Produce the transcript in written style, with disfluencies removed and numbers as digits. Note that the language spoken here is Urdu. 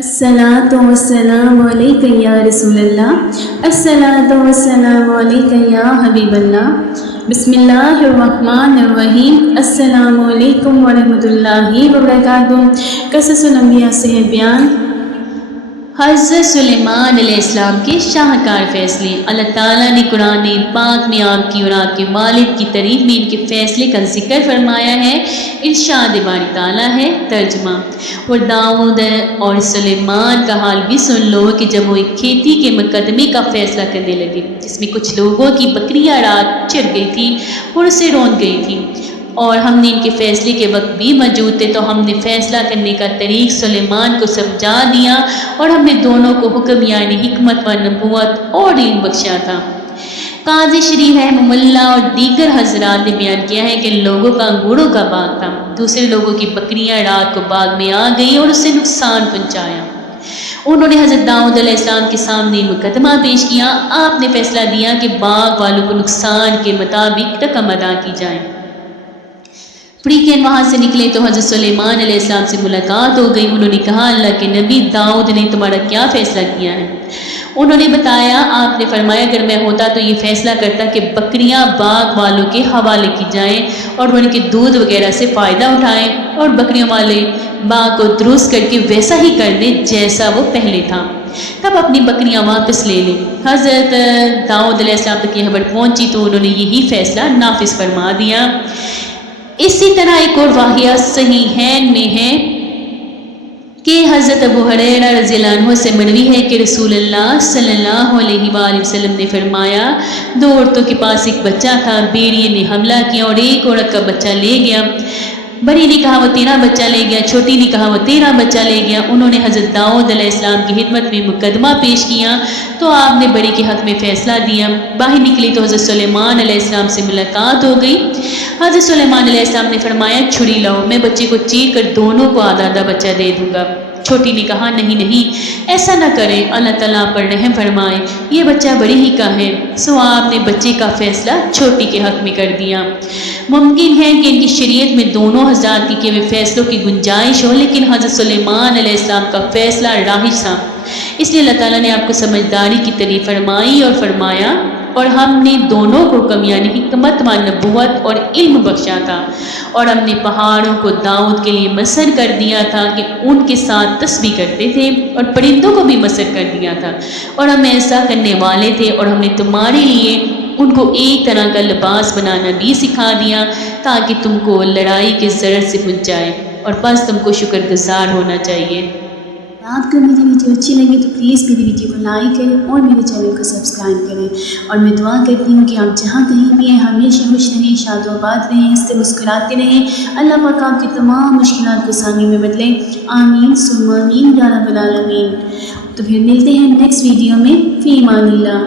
الصلاۃ والسلام علیک یا رسول اللہ، الصلاۃ والسلام علیک یا حبیب اللہ۔ بسم اللہ الرحمن الرحیم۔ السلام علیکم ورحمۃ اللہ وبرکاتہ۔ قصص الانبیاء سے ہے بیان حضرت سلیمان علیہ السلام کے شاہکار فیصلے۔ اللہ تعالیٰ نے قرآن پاک میں آپ کی اور آپ کے والد کی تعریف میں ان کے فیصلے کا ذکر فرمایا ہے۔ ارشاد باری تعالیٰ ہے ترجمہ: اور داؤد اور سلیمان کا حال بھی سن لو کہ جب وہ ایک کھیتی کے مقدمے کا فیصلہ کرنے لگے جس میں کچھ لوگوں کی بکریاں رات چر گئی تھی اور اسے رون گئی تھی، اور ہم نے ان کے فیصلے کے وقت بھی موجود تھے، تو ہم نے فیصلہ کرنے کا طریق سلیمان کو سمجھا دیا اور ہم نے دونوں کو حکم یعنی حکمت و نبوت اور علم بخشا تھا۔ قاضی شریف رحمہ اللہ اور دیگر حضرات نے بیان کیا ہے کہ لوگوں کا انگوروں کا باغ تھا، دوسرے لوگوں کی بکریاں رات کو باغ میں آ گئی اور اسے نقصان پہنچایا۔ انہوں نے حضرت داؤد علیہ السلام کے سامنے مقدمہ پیش کیا۔ آپ نے فیصلہ دیا کہ باغ والوں کو نقصان کے مطابق رقم ادا کی جائے۔ فریقین وہاں سے نکلے تو حضرت سلیمان علیہ السلام سے ملاقات ہو گئی۔ انہوں نے کہا، اللہ کے نبی داؤد نے تمہارا کیا فیصلہ کیا ہے؟ انہوں نے بتایا، آپ نے فرمایا اگر میں ہوتا تو یہ فیصلہ کرتا کہ بکریاں باغ والوں کے حوالے کی جائیں اور وہ ان کے دودھ وغیرہ سے فائدہ اٹھائیں اور بکریوں والے باغ کو درست کر کے ویسا ہی کر دیں جیسا وہ پہلے تھا، تب اپنی بکریاں واپس لے لیں۔ حضرت داؤد علیہ السلام تک یہ خبر پہنچی تو انہوں نے یہی فیصلہ نافذ فرما دیا۔ اسی طرح ایک اور واقعہ صحیحین میں ہے کہ حضرت ابو ہریرہ رضی اللہ عنہ سے مروی ہے کہ رسول اللہ صلی اللہ علیہ وآلہ وسلم نے فرمایا، دو عورتوں کے پاس ایک بچہ تھا، بیڑیے نے حملہ کیا اور ایک عورت کا بچہ لے گیا۔ بڑی نے کہا وہ تیرا بچہ لے گیا، چھوٹی نے کہا وہ تیرا بچہ لے گیا۔ انہوں نے حضرت داؤد علیہ السلام کی خدمت میں مقدمہ پیش کیا تو آپ نے بڑی کے حق میں فیصلہ دیا۔ باہر نکلی تو حضرت سلیمان علیہ السلام سے ملاقات ہو گئی۔ حضرت سلیمان علیہ السلام نے فرمایا، چھری لاؤ، میں بچے کو چیر کر دونوں کو آدھا آدھا بچہ دے دوں گا۔ چھوٹی نے کہا، نہیں نہیں، ایسا نہ کریں، اللہ تعالیٰ پر رحم فرمائے، یہ بچہ بڑی ہی کا ہے۔ سو آپ نے بچے کا فیصلہ چھوٹی کے حق میں کر دیا۔ ممکن ہے کہ ان کی شریعت میں دونوں حضرات کے کیے ہوئے فیصلوں کی گنجائش ہو، لیکن حضرت سلیمان علیہ السلام کا فیصلہ راہج تھا، اس لیے اللہ تعالیٰ نے آپ کو سمجھداری کی تعریف فرمائی اور فرمایا، اور ہم نے دونوں کو کم یعنی حکمت و نبوت اور علم بخشا تھا، اور ہم نے پہاڑوں کو داؤد کے لیے مسر کر دیا تھا کہ ان کے ساتھ تسبیح کرتے تھے، اور پرندوں کو بھی مسر کر دیا تھا، اور ہم ایسا کرنے والے تھے، اور ہم نے تمہارے لیے ان کو ایک طرح کا لباس بنانا بھی سکھا دیا تاکہ تم کو لڑائی کے ضرر سے بچائے، اور بس تم کو شکر گزار ہونا چاہیے۔ آپ کو میری ویڈیو اچھی لگی تو پلیز میری ویڈیو کو لائک کریں اور میرے چینل کو سبسکرائب کریں، اور میں دعا کرتی ہوں کہ آپ جہاں کہیں بھی ہیں ہمیشہ خوش رہیں، شاد و آباد رہیں، اس سے مسکراتے رہیں۔ اللہ پاک آپ کی تمام مشکلات کو آسانی میں بدلے، آمین ثم آمین یا رب العالمین۔ تو پھر ملتے ہیں نیکسٹ ویڈیو میں، فی امان اللہ۔